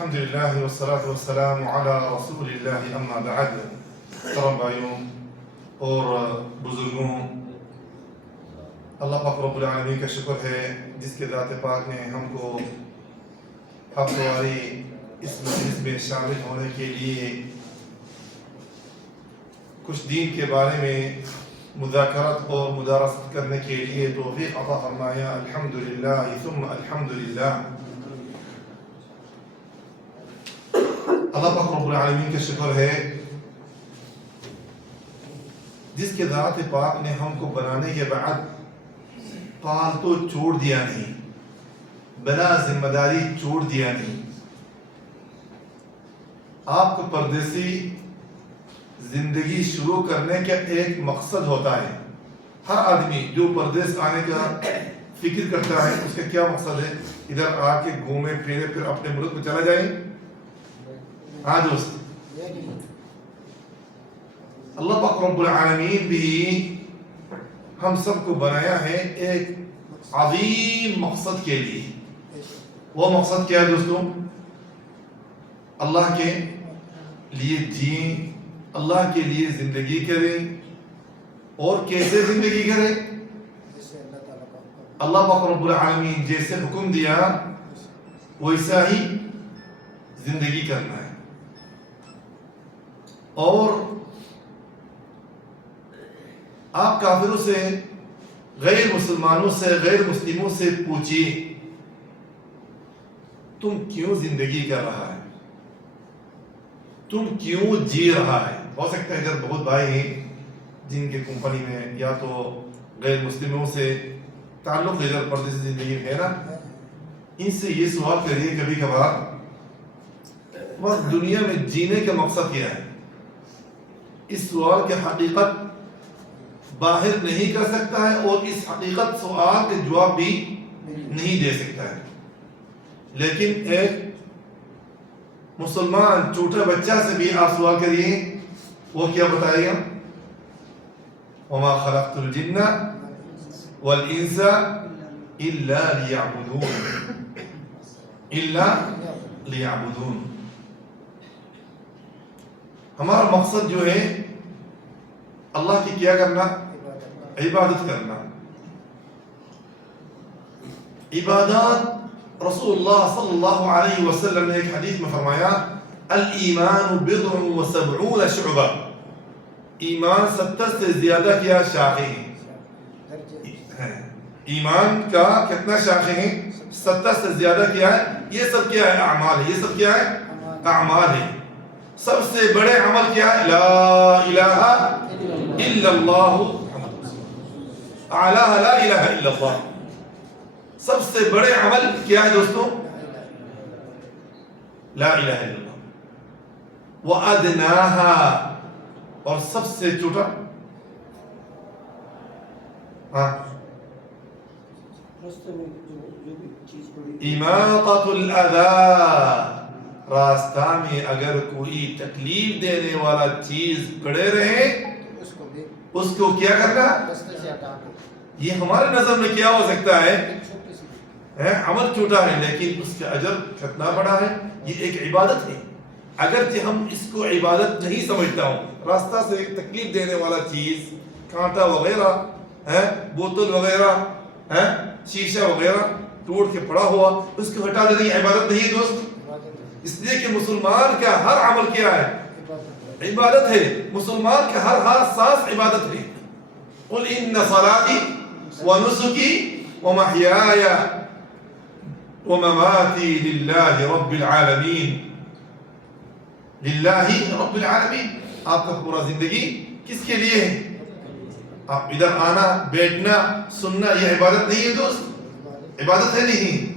الحمدللہ والصلاة والسلام علی رسول اللہ اما بعد. محترم بھائیوں اور بزرگوں، اللہ پاک رب العالمین کا شکر ہے جس کے ذات پاک نے ہم کو ہفتہ واری اس مجلس میں شامل ہونے کے لیے کچھ دین کے بارے میں مذاکرات اور مدارست کرنے کے لیے توفیق عطا فرمایا. الحمدللہ ثم الحمدللہ. اللہ پاک رب العالمین کا شکر ہے جس کے ذات پاک نے ہم کو بنانے کے بعد پالتو چھوڑ دیا نہیں، بلا ذمہ داری چھوڑ دیا نہیں. آپ کو پردیسی زندگی شروع کرنے کا ایک مقصد ہوتا ہے. ہر آدمی جو پردیس آنے کا فکر کرتا ہے اس کا کیا مقصد ہے؟ ادھر آ کے گھومے پھرے پھر اپنے ملک میں چلا جائیں. ہاں دوست، اللہ پاک رب العالمین بھی ہم سب کو بنایا ہے ایک عظیم مقصد کے لیے. وہ مقصد کیا ہے دوستوں؟ اللہ کے لیے جئیں، اللہ کے لیے زندگی کریں. اور کیسے زندگی کریں؟ اللہ پاک رب العالمین جیسے حکم دیا ویسا ہی زندگی کرنا ہے. اور آپ کافروں سے، غیر مسلمانوں سے، غیر مسلموں سے پوچھیے تم کیوں زندگی کر رہا ہے، تم کیوں جی رہا ہے. ہو سکتا ہے ادھر بہت بھائی ہیں جن کے کمپنی میں یا تو غیر مسلموں سے تعلق ادھر پردیسی زندگی میں ہے نا. ان سے یہ سوال کریے کبھی کبھار بس دنیا میں جینے کا مقصد کیا ہے. اس سوال کی حقیقت باہر نہیں کر سکتا ہے اور اس حقیقت سوال کے جواب بھی نہیں دے سکتا ہے. لیکن ایک مسلمان چھوٹا بچہ سے بھی آپ سوال کریے، وہ کیا بتائے گا؟ وما خلقت الجن والانس الا ليعبدون، الا ليعبدون. ہمارا مقصد جو ہے اللہ کی کیا کرنا؟ عبادت کرنا. عبادات رسول اللہ صلی اللہ علیہ وسلم نے ایک حدیث میں فرمایا الایمان بضع و سبعون شعبہ. ایمان 70 سے زیادہ کیا شاخیں ہیں. ایمان کا کتنا شاخیں ہیں؟ 70 سے زیادہ کیا ہے. یہ سب کیا ہے؟ اعمال ہے. یہ سب کیا ہے؟ اعمال ہے. سب سے بڑے عمل کیا ہے؟ لا الہ الا اللہ، اعلیٰ لا الہ الا اللہ. سب سے بڑے عمل کیا ہے دوستوں؟ لا الہ الا اللہ. وَأَدْنَاهَا، اور سب سے چھوٹا اماطۃ الاذى، راستہ میں اگر کوئی تکلیف دینے والا چیز پڑے رہے اس کو کیا کرنا؟ یہ ہمارے نظر میں کیا ہو سکتا ہے؟ عمل چھوٹا ہے لیکن اس کا اجر کتنا بڑا ہے. یہ ایک عبادت ہے. اگرچہ ہم اس کو عبادت نہیں سمجھتا ہوں، راستہ سے تکلیف دینے والا چیز، کانٹا وغیرہ، بوتل وغیرہ، شیشہ وغیرہ ٹوٹ کے پڑا ہوا، اس کو ہٹا دینا یہ عبادت نہیں ہے دوست. اس لیے کہ مسلمان کا ہر عمل کیا ہے؟ عبادت ہے. مسلمان کا ہر سانس عبادت ہے. قل ان صلاتي ونسكي ومحياي ومماتي لله رب العالمين. للہ رب العالمین. آپ کا پورا زندگی کس کے لیے ہے؟ آپ ادھر آنا، بیٹھنا، سننا یہ عبادت نہیں ہے دوست. عبادت ہے نہیں.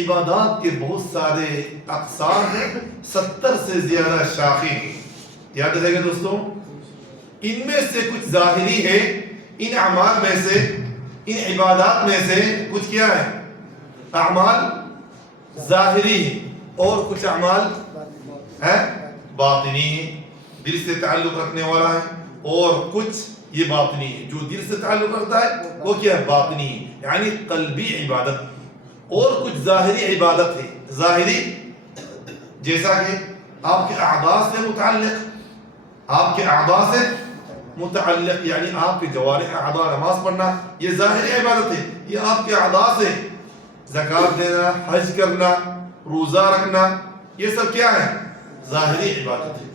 عبادات کے بہت سارے اقسام ہیں، 70 سے زیادہ شاخیں. یاد رہے گا دوستوں. ان میں سے کچھ ظاہری ہے، ان اعمال میں سے، ان عبادات میں سے کچھ کیا ہے؟ اعمال ظاہری ہے اور کچھ اعمال باطنی، دل سے تعلق رکھنے والا ہے. اور کچھ یہ باطنی ہے، جو دل سے تعلق رکھتا ہے وہ کیا ہے؟ باطنی ہے، یعنی قلبی عبادت. اور کچھ ظاہری عبادت ہے. ظاہری جیسا کہ آپ کے اعضاء سے متعلق، آپ کے اعضاء سے متعلق، یعنی آپ کے جوارح اعضاء، نماز پڑھنا یہ ظاہری عبادت ہے، یہ آپ کے اعضاء سے، زکوٰۃ دینا، حج کرنا، روزہ رکھنا، یہ سب کیا ہے؟ ظاہری عبادت ہے۔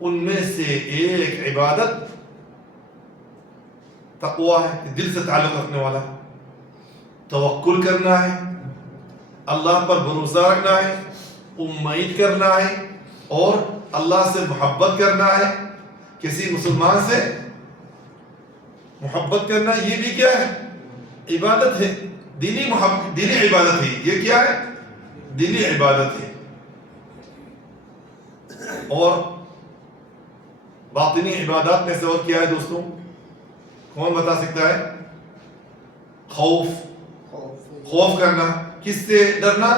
ان میں سے ایک عبادت تقوی ہے، دل سے تعلق رکھنے والا، توکل کرنا ہے، اللہ پر بھروسہ رکھنا ہے، امید کرنا ہے، اور اللہ سے محبت کرنا ہے، کسی مسلمان سے محبت کرنا، یہ بھی کیا ہے؟ عبادت ہے، دلی محبت، دلی عبادت ہے، یہ کیا ہے؟ دلی عبادت ہے۔ اور باطنی عبادات میں سے اور کیا ہے دوستوں؟ کون بتا سکتا ہے؟ خوف کرنا، کس سے ڈرنا؟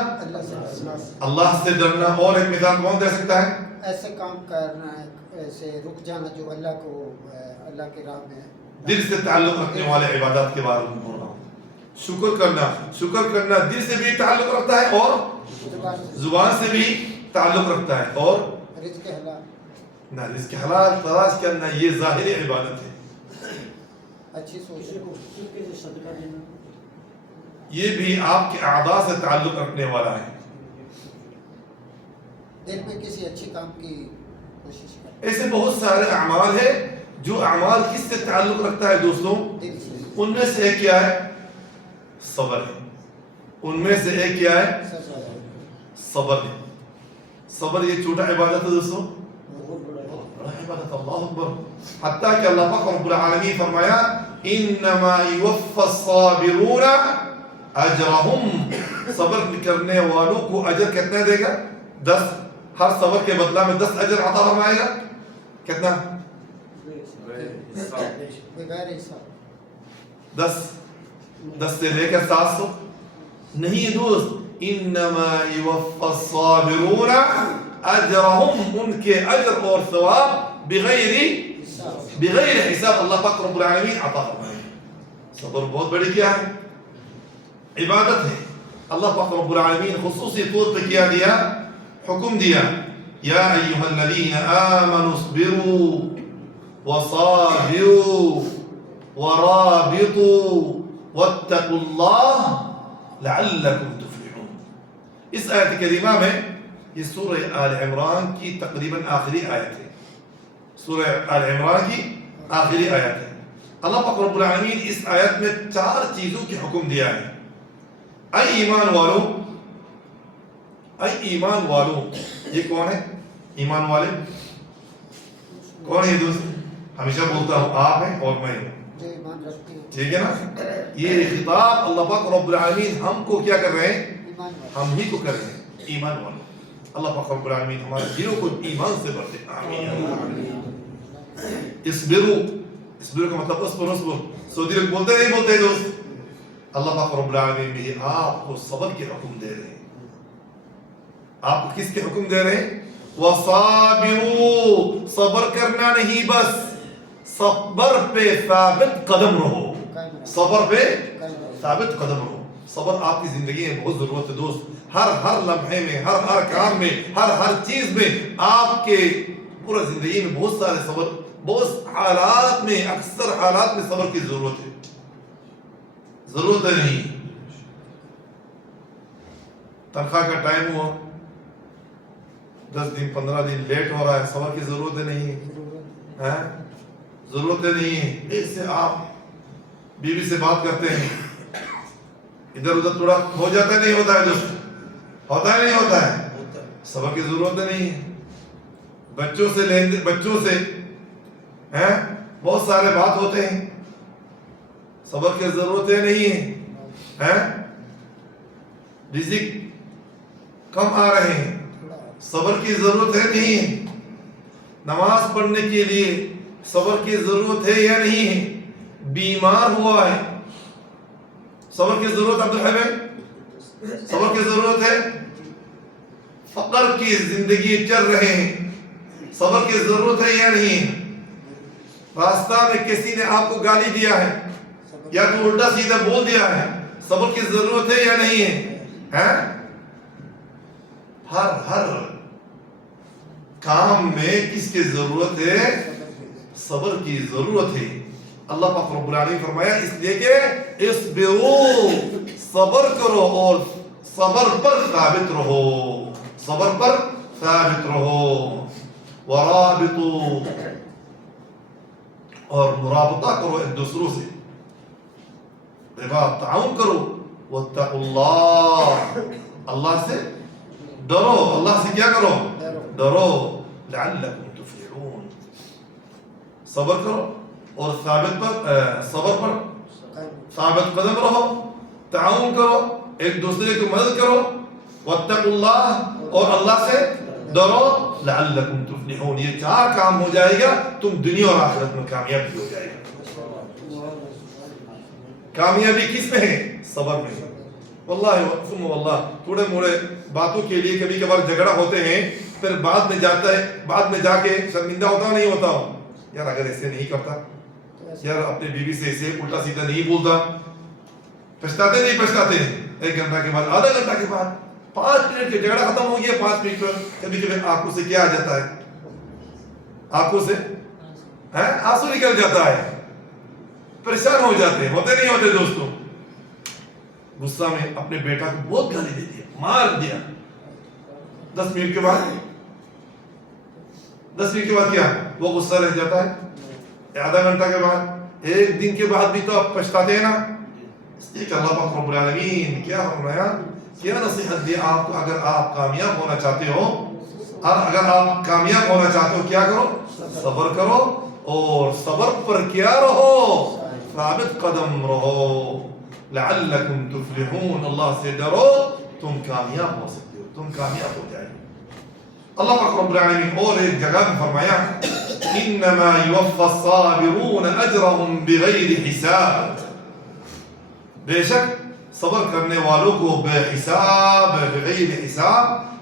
اللہ سے ڈرنا۔ اور ایک مثال کون دے سکتا ہے؟ ایسے کام کرنا ہے، ایسے رک جانا جو اللہ کو، اللہ کے راہ میں دل سے تعلق رکھنے والے عبادات کے بارے میں بول رہا ہوں۔ شکر کرنا، شکر کرنا دل سے بھی تعلق رکھتا ہے اور زبان سے بھی تعلق رکھتا ہے، اور رزق حلال، نہ رزق حلال تلاش کرنا، یہ ظاہری عبادت ہے۔ اچھی سوچ، صدقہ دینا، یہ بھی آپ کے اعضاء سے تعلق رکھنے والا ہے۔ دل میں کسی اچھی کام کی کوشش کرنا۔ ایسے بہت سارے اعمال ہیں جو اعمال کس سے تعلق رکھتا ہے دوستوں؟ ان میں سے ایک کیا ہے؟ صبر ہے۔ ان میں سے ایک کیا ہے؟ صبر ہے۔ صبر یہ چھوٹا عبادت ہے دوستوں، بڑا عبادت، اللہ اکبر۔ حتیٰ کہ اللہ پاک رب العالمین فرمایا انما یوفی الصابرون اجرہم، صبر کرنے والوں کو اجر کتنا دے گا؟ 10، ہر صبر کے بدلہ میں 10 اجر عطا فرمائے گا۔ کتنا؟ بغیر حساب، 10 سے لے کر 700 نہیں دوست، انما یوفی الصابرون اجرہم، ان کے اجر اور ثواب بغیر حساب اللہ پاک رب العالمین عطا فرمائے۔ صبر بہت بڑی کیا ہے؟ عبادت ہے۔ اللہ پاک رب العالمین خصوصی طور پہ کیا دیا؟ حکم دیا، یا ایھا الذین آمنوا اصبروا وصابروا ورابطوا واتقوا اللہ لعلکم تفلحون۔ اس آیت کریمہ میں، یہ سورہ آل عمران کی تقریباً آخری آیت ہے، سورہ آل عمران کی آخری آیت ہے۔ اللہ پاک رب العالمین اس آیت میں 4 چیزوں کی حکم دیا ہے۔ اے ایمان والو، اے ایمان والو، یہ کون ہے؟ ایمان والے کون ہے دوست؟ ہمیشہ بولتا ہوں آپ ہیں اور میں ہوں، ٹھیک ہے نا؟ یہ خطاب اللہ پاک رب العالمین ہم کو کیا کر رہے ہیں؟ ہم ہی کو کر رہے ہیں، ایمان والو۔ اللہ پاک رب العالمین ہمارے دلوں کو ایمان سے بھر دے، آمین۔ اصبرو، اصبرو کا مطلب اصبر، سعودی لوگ بولتے نہیں بولتے دوست؟ اللہ پاک رب العالمین بھی آپ کو صبر کے حکم دے رہے ہیں۔ آپ کو کس کے حکم دے رہے ہیں؟ وصابرو، صبر کرنا نہیں بس، صبر پہ ثابت قدم رہو، صبر پہ ثابت قدم رہو۔ صبر آپ کی زندگی میں بہت ضرورت ہے دوست، ہر لمحے میں، ہر کام میں، ہر چیز میں، آپ کے پورا زندگی میں بہت سارے صبر، بہت حالات میں، اکثر حالات میں صبر کی ضرورت ہے، ضرورت ہے نہیں۔ تنخواہ کا ٹائم ہوا، 10 دن 15 دن لیٹ ہو رہا ہے، صبر کی ضرورت ہے نہیں ہے، ضرورت ہے نہیں ہے۔ ایسے آپ بیوی سے بات کرتے ہیں، ادھر ادھر تھوڑا ہو جاتا ہے، نہیں ہوتا ہے دوست؟ ہوتا ہے نہیں ہوتا ہے؟ صبر کی ضرورت نہیں ہے۔ بچوں سے ہیں بہت سارے بات ہوتے ہیں، صبر کی ضرورت ہے نہیں ہے۔ رزق کم آ رہے ہیں، صبر کی ضرورت ہے نہیں ہے۔ نماز پڑھنے کے لیے صبر کی ضرورت ہے یا نہیں ہے؟ بیمار ہوا ہے، صبر کی ضرورت عبدالحبیب، صبر کی ضرورت ہے۔ فقر کی زندگی چل رہے ہیں، صبر کی ضرورت ہے یا نہیں ہے؟ راستہ میں کسی نے آپ کو گالی دیا ہے یا تو الٹا سیدھا بول دیا ہے، صبر کی ضرورت ہے یا نہیں ہے؟ ہر کام میں کس کی ضرورت ہے؟ صبر کی ضرورت ہے. اللہ پاک رب العالمین فرمایا اس لیے کہ اصبروا، صبر کرو اور صبر پر ثابت رہو، صبر پر ثابت رہو. ورابطوا، اور مرابطہ کرو ایک دوسروں سے، رباط تعاون کرو. واتقوا اللہ، اللہ سے ڈرو، اللہ سے کیا کرو؟ ڈرو. لعلکم تفلحون، صبر کرو اور صبر پر ثابت قدم رہو، تعاون کرو، ایک دوسرے کی مدد کرو. واتقوا اللہ، اور اللہ سے ڈرو. لعلکم تفلحون، یہ 4 کام ہو جائے گا تم دنیا اور آخرت میں کامیابی ہو جائے گا. کامیابی کس میں ہے؟ صبر میں. واللہ ثم واللہ تھوڑے موڑے باتوں کے لیے کبھی کبھار جھگڑا ہوتے ہیں، پھر بعد میں جا کے شرمندہ ہوتا نہیں ہوتا ہوں، یار اگر ایسے نہیں کرتا، یار اپنے بیوی سے ایسے الٹا سیدھا نہیں بولتا. پچھتاتے نہیں پچھتاتے. 1 گھنٹہ کے بعد، آدھا گھنٹہ کے بعد، 5 منٹ کے جھگڑا ختم ہو گیا. 5 منٹ پر کبھی کبھی آنکھوں سے کیا آ جاتا ہے؟ آنکھوں سے آنسو نکل جاتا ہے، پریشان ہو جاتے ہیں. ہوتے نہیں ہوتے دوستوں؟ غصہ میں اپنے بیٹا کو بہت گالی دے دیا، مار دیا. 10 منٹ کے بعد کیا وہ غصہ رہ جاتا ہے؟ آدھا گھنٹہ کے بعد، 1 دن کے بعد بھی تو آپ پچھتاتے ہیں نا. اس لیے کہ اللہ پاک رب العالمین کیا فرمایا، کیا نصیحت دی آپ کو؟ اگر آپ کامیاب ہونا چاہتے ہو، کیا کرو؟ صبر کرو، اور صبر پر کیا رہو؟ ثابت قدم رہو. لعلکم تفلحون، اللہ سے ڈرو، تم کامیاب ہو سکتے ہو، تم کامیاب ہو جائے. اللہ پاک رب العالمین اور ایک جگہ میں فرمایا انما یوفى الصابرون اجرهم بغیر حساب، بے شک صبر کرنے والوں کو بغیر حساب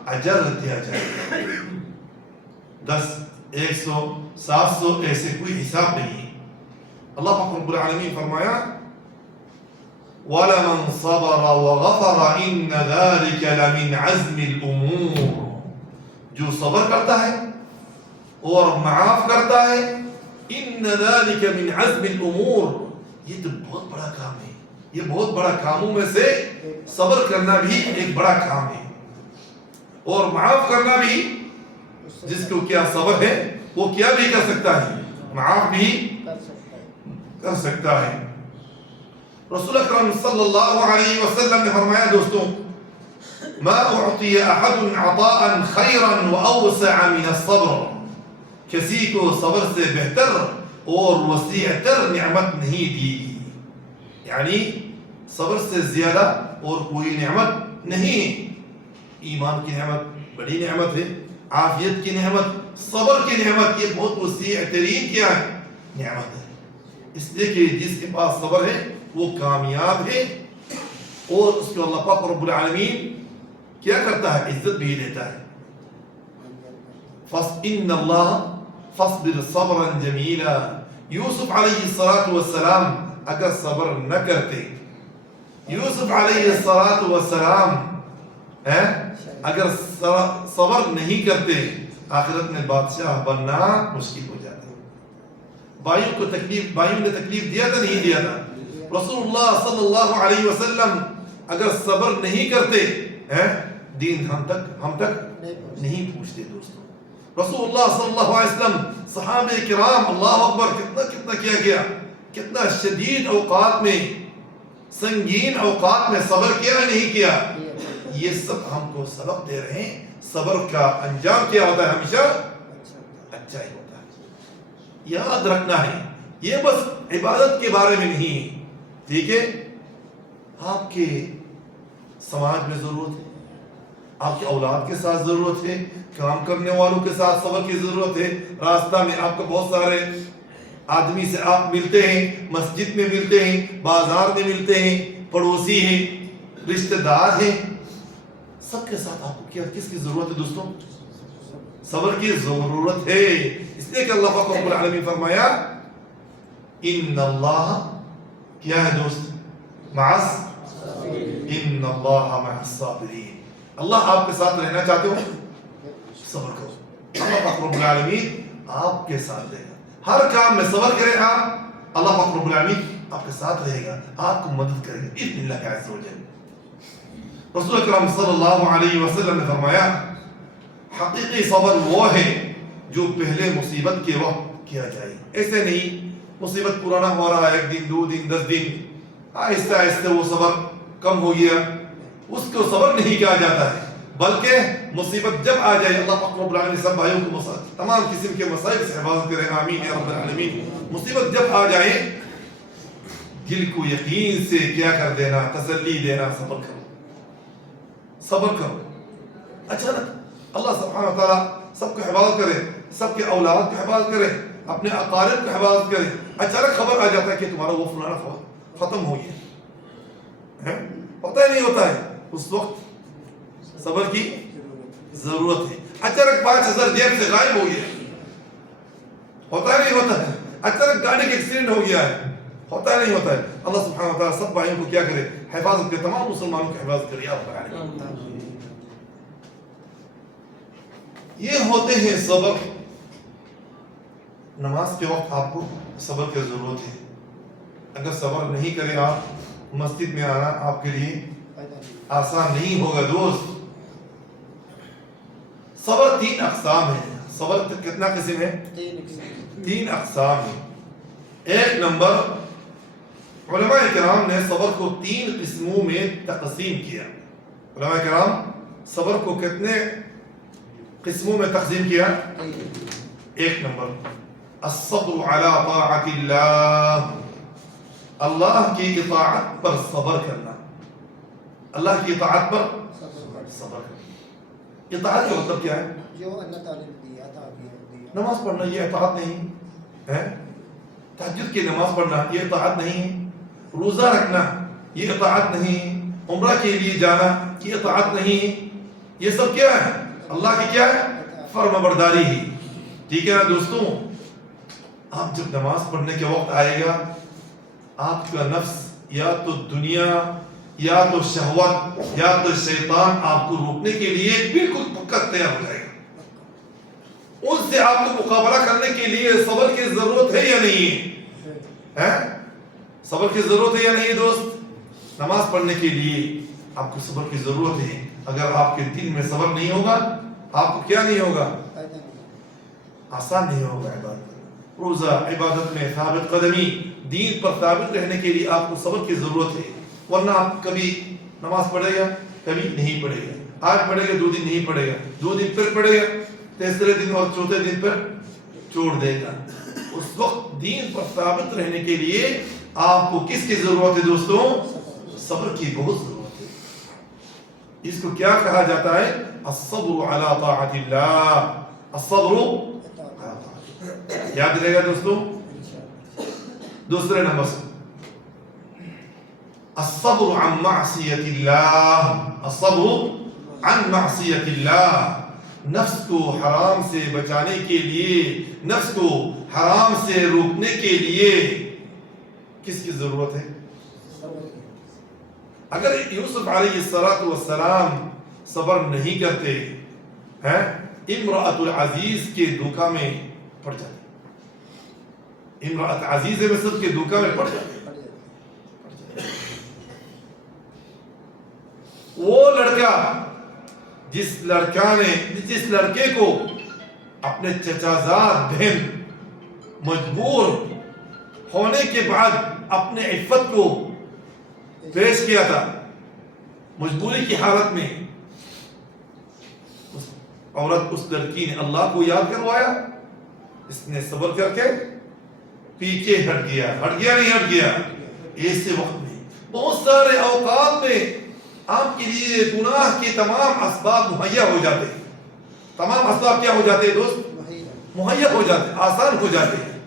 اجر دیا جائے گا. 10، 100، 700 ایسے کوئی حساب نہیں. اللہ پاک رب العالمین فرمایا وَلَمَنْ صَبَرَ وَغَفَرَ إِنَّ ذَلِكَ لَمِنْ عَزْمِ الْأُمُورِ، جو صبر کرتا ہے اور معاف کرتا ہے، إِنَّ ذَلِكَ مِنْ عَزْمِ الْأُمُورِ، یہ تو بہت بڑا کام ہے. یہ بہت بڑا کاموں میں سے صبر کرنا بھی ایک بڑا کام ہے، اور معاف کرنا بھی. جس کو کیا صبر ہے وہ کیا بھی کر سکتا ہے، معاف بھی کر سکتا ہے. رسول اکرم صلی اللہ علیہ وسلم نے فرمایا دوستوں، ما اعطی احد عطاء خیرا واوسع من الصبر، کسی کو صبر سے بہتر اور وسیع تر نعمت نہیں دی. یعنی صبر سے زیادہ اور کوئی نعمت نہیں. ایمان کی نعمت بڑی نعمت ہے، عافیت کی نعمت، صبر کی نعمت، یہ بہت وسیع ترین کیا ہے؟ نعمت ہے. اس لیے کہ جس کے پاس صبر ہے وہ کامیاب ہے، اور اس کو اللہ پاک رب العالمین کیا کرتا ہے؟ عزت بھی دیتا ہے. ان اللہ فاصبر صبرا جمیلا. یوسف علیہ الصلوۃ والسلام اگر صبر نہ کرتے، یوسف علیہ الصلوۃ والسلام اگر صبر نہیں کرتے، آخرت میں بادشاہ بننا مشکل ہو جاتا. بھائیوں نے تکلیف دیا تھا نہیں دیا تھا؟ رسول اللہ صلی اللہ علیہ وسلم اگر صبر نہیں کرتے، دین ہم تک نہیں پہنچتے دوستوں. رسول اللہ صلی اللہ علیہ وسلم، صحابہ کرام، اللہ اکبر، کتنا کیا گیا، کتنا شدید اوقات میں، سنگین اوقات میں صبر کیا نہیں کیا. یہ سب ہم کو سبق دے رہے ہیں صبر کا انجام کیا ہوتا ہے، ہمیشہ اچھا ہی ہوتا ہے. یاد رکھنا ہے، یہ بس عبادت کے بارے میں نہیں، ٹھیک ہے؟ آپ کے سماج میں ضرورت ہے، آپ کے اولاد کے ساتھ ضرورت ہے، کام کرنے والوں کے ساتھ صبر کی ضرورت ہے. راستہ میں آپ کو بہت سارے آدمی سے آپ ملتے ہیں، مسجد میں ملتے ہیں، بازار میں ملتے ہیں، پڑوسی ہیں، رشتہ دار ہیں، سب کے ساتھ آپ کو کس کی ضرورت ہے دوستوں؟ صبر کی ضرورت ہے. اس لیے کہ اللہ پاک رب العالمین فرمایا ان اللہ کیا ہے دوست؟ ان اللہ مع الصابرین، اللہ آپ کے ساتھ رہنا چاہتے ہو صبر کرو, اللہ پاک رب العالمین آپ کے ساتھ رہے گا. ہر کام میں صبر کریں آپ, اللہ پاک رب العالمین آپ کے ساتھ رہے گا, آپ کو مدد کرے گا باذن اللہ عز و جل. رسول اکرم صلی اللہ علیہ وسلم نے فرمایا حقیقی صبر وہ ہے جو پہلے مصیبت کے وقت کیا جائے. ایسے نہیں مصیبت پرانا ہو رہا ہے, 1 دن 2 دن 10 دن, آہستہ آہستہ وہ صبر کم ہو گیا, اس کو صبر نہیں کہا جاتا ہے. بلکہ مصیبت جب آ جائے, اللہ پاک رب العالمین سب بھائیوں کو تمام قسم کے مسائل سے حفاظت کرے, آمین یا رب العالمین. مصیبت جب آ جائے دل کو یقین سے کیا کر دینا, تسلی دینا, صبر کرو صبر کرو. اچانک اللہ سبحانہ وتعالیٰ سب کو حفاظت کرے, سب کے اولاد کو حفاظت کرے, اپنے اقارب کو حفاظت کرے. اچانک خبر آ جاتا ہے کہ تمہارا وہ فلانا ختم ہو گیا, پتہ ہی نہیں ہوتا ہے, اس وقت صبر کی ضرورت ہے. اچانک 5,000 جیب سے غائب ہو گیا, ہوتا نہیں ہوتا ہے. اچانک گاڑی کا ایکسیڈنٹ ہو گیا ہے, ہوتا نہیں ہوتا ہے. اللہ سبحانہ وتعالیٰ سب بھائیوں کو کیا کرے, حفاظت کرے, تمام مسلمانوں کی حفاظت کرے. یہ ہوتے ہیں صبر. نماز کے وقت آپ کو صبر کی ضرورت ہے. اگر صبر نہیں کرے آپ, مسجد میں آنا آپ کے لیے آسان نہیں ہوگا دوست. صبر 3 اقسام ہیں. صبر کتنا قسم ہے؟ 3 اقسام ہیں. 1 نمبر, علماء کرام نے صبر کو 3 قسموں میں تقسیم کیا. علماء کرام صبر کو کتنے قسموں میں تقسیم کیا؟ 1 نمبر الصبر علی طاعت اللہ, اللہ کی اطاعت پر صبر کرنا. اللہ کی اطاعت پر صبر کرنا. اطاعت کا مطلب کیا ہے؟ جو اللہ تعالی نے دیا تھا. نماز پڑھنا یہ اطاعت نہیں ہے, تہجد کی نماز پڑھنا یہ اطاعت نہیں ہے, روزہ رکھنا یہ اطاعت نہیں ہے, عمرہ کے لیے جانا یہ اطاعت نہیں ہے. یہ سب کیا ہے؟ اللہ کی کیا ہے؟ فرما برداری ہی. ٹھیک ہے نا دوستوں, آپ جب نماز پڑھنے کے وقت آئے گا, آپ کا نفس یا تو دنیا یا تو شہوت یا تو شیطان آپ کو روکنے کے لیے بالکل پکا تیار ہو جائے گا. ان سے آپ کو مقابلہ کرنے کے لیے صبر کی ضرورت ہے یا نہیں ہے؟ صبر کی ضرورت ہے یا نہیں دوست؟ نماز پڑھنے کے لیے آپ کو صبر کی ضرورت ہے. اگر آپ کے دل میں صبر نہیں ہوگا, آپ کو کیا نہیں ہوگا؟ آسان نہیں ہوگا عبادت. روزہ عبادت میں ثابت قدمی, دین پر ثابت رہنے کے لیے آپ کو صبر کی ضرورت ہے. ورنہ آپ کبھی نماز پڑھے گا, کبھی نہیں پڑھے گا. آج پڑھے گا, 2 دن نہیں پڑھے گا, 2 دن پھر پڑھے گا, تیسرے دن اور چوتھے دن پر چھوڑ دے گا. اس وقت دین پر ثابت رہنے کے لیے آپ کو کس کی ضرورت ہے دوستوں؟ صبر کی بہت ضرورت ہے. اس کو کیا کہا جاتا ہے؟ الصبر علی طاعت اللہ. الصبر یاد رہے گا دوستوں. دوسرے نمبر سے الصبر عن معصیت اللہ. الصبر عن معصیت اللہ, نفس کو حرام سے بچانے کے لیے, نفس کو حرام سے روکنے کے لیے کس کی ضرورت ہے؟ اگر یوسف علیہ السلام صبر نہیں کرتے, امرأۃ العزیز کے دھوکہ میں پڑ جاتے. امرأۃ عزیز مصر کے دھوکہ میں پڑ جاتے. وہ لڑکا جس لڑکے کو اپنے چچازاد بہن مجبور ہونے کے بعد اپنے عفت کو پیش کیا تھا, مجبوری کی حالت میں عورت, اس لڑکی نے اللہ کو یاد کروایا, اس نے صبر کر کے پیچھے ہٹ گیا نہیں ہٹ گیا. ایسے وقت میں بہت سارے اوقات میں آپ کے لیے گناہ کے تمام اسباب مہیا ہو جاتے ہیں. تمام اسباب کیا ہو جاتے ہیں دوست؟ مہیا ہو جاتے ہیں, آسان ہو جاتے ہیں.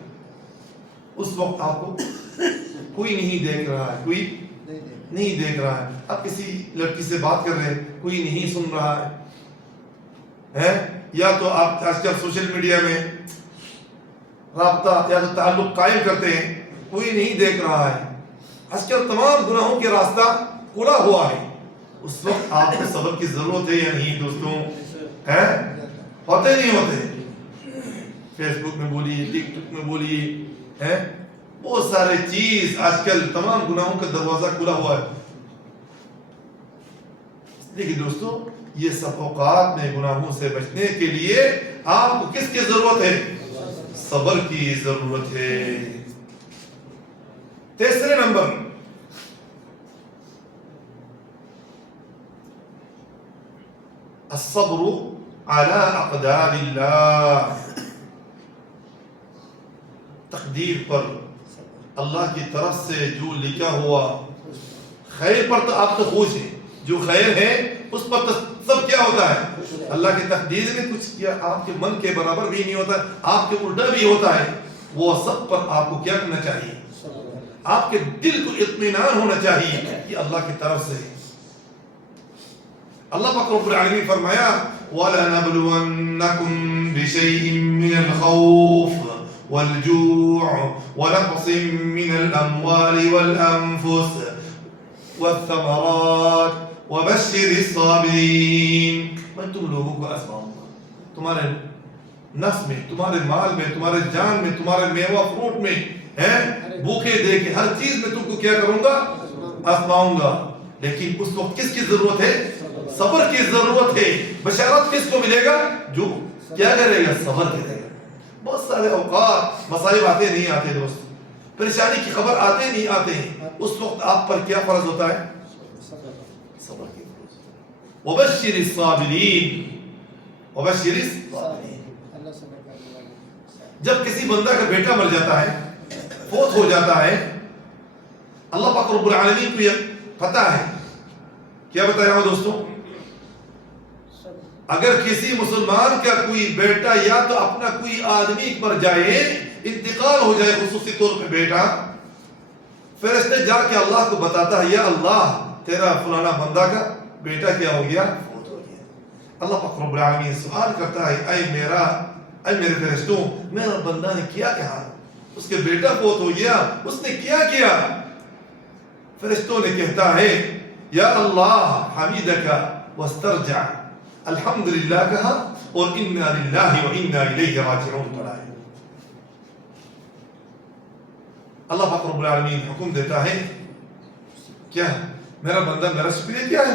اس وقت آپ کو کوئی نہیں دیکھ رہا ہے, کوئی نہیں دیکھ رہا ہے. آپ کسی لڑکی سے بات کر رہے ہیں, کوئی نہیں سن رہا ہے, یا تو آپ آج کل سوشل میڈیا میں رابطہ یا تو تعلق قائم کرتے ہیں, کوئی نہیں دیکھ رہا ہے. آج کل تمام گناہوں کے راستہ کھلا ہوا ہے. اس وقت آپ کو صبر کی ضرورت ہے یا نہیں دوستوں؟ ہے ہوتے نہیں ہوتے؟ فیس بک میں بولیے، ٹک ٹک میں بولیے، ہے بہت سارے چیز آج کل تمام گناہوں کا دروازہ کھلا ہوا ہے. دیکھیے دوستوں، یہ سب اوقات میں گناہوں سے بچنے کے لیے آپ کو کس کی ضرورت ہے؟ صبر کی ضرورت ہے. تیسرے نمبر، الصبر على اقدار اللہ. تقدیر پر، اللہ کی طرف سے جو لکھا ہوا خیر پر تو آپ تو خوش ہیں، جو خیر ہے اس پر تو سب کیا ہوتا ہے؟ اللہ کی تقدیر نے کچھ کیا آپ کے من کے برابر بھی نہیں ہوتا، آپ کے الٹا بھی ہوتا ہے، وہ سب پر آپ کو کیا کرنا چاہیے؟ آپ کے دل کو اطمینان ہونا چاہیے کہ اللہ کی طرف سے. اللہ پاک رب العالمین فرمایا وَلَنَبْلُوَنَّكُمْ بِشَيْءٍ مِّنَ الْخَوْفِ وَالْجُوعِ وَنَقْصٍ مِّنَ الْأَمْوَالِ وَالْأَنفُسِ وَالثَّمَرَاتِ وَبَشِّرِ الصَّابِرِينَ. میں تم لوگوں کو آزماؤں گا، تمہارے نفس میں، تمہارے مال میں، تمہارے جان میں، تمہارے میوہ فروٹ میں، بھوکے دے کے ہر چیز میں تم کو کیا کروں گا؟ آزماؤں گا. لیکن اس وقت کس کی ضرورت ہے؟ صبر کی ضرورت ہے. بشارت کس کو ملے گا؟ جو کیا کرے گا؟ صبر کرے گا. بہت سارے اوقات مصائب آتے نہیں آتے دوست، پریشانی کی خبر آتے نہیں آتے ہیں، اس وقت آپ پر کیا فرض ہوتا ہے؟ صبر کی فرض. وبشر الصابرین، وبشر الصابرین. جب کسی بندہ کا بیٹا مر جاتا ہے، فوت ہو جاتا ہے، اللہ پاک رب العالمین کو یہ پتہ ہے، کیا بتایا ہو دوستوں؟ اگر کسی مسلمان کا کوئی بیٹا یا تو اپنا کوئی آدمی پر جائے، انتقال ہو جائے خصوصی طور پہ بیٹا، فرشتے جا کے اللہ کو بتاتا ہے یا اللہ تیرا فلانا بندہ کا بیٹا کیا ہو گیا؟ فوت ہو گیا. اللہ پاک رب العالمین سوال کرتا ہے اے میرے فرشتوں، میرا بندہ نے کیا کہا؟ اس کے بیٹا فوت ہو گیا، اس نے کیا کیا؟ فرشتوں نے کہتا ہے یا اللہ حمیدک واسترجع، الحمدللہ کہا اور انا للہ و انا الیہ راجعون پڑھا ہے. اللہ پاک رب العالمین حکم دیتا ہے کیا میرا بندہ میرا شکریہ کیا ہے؟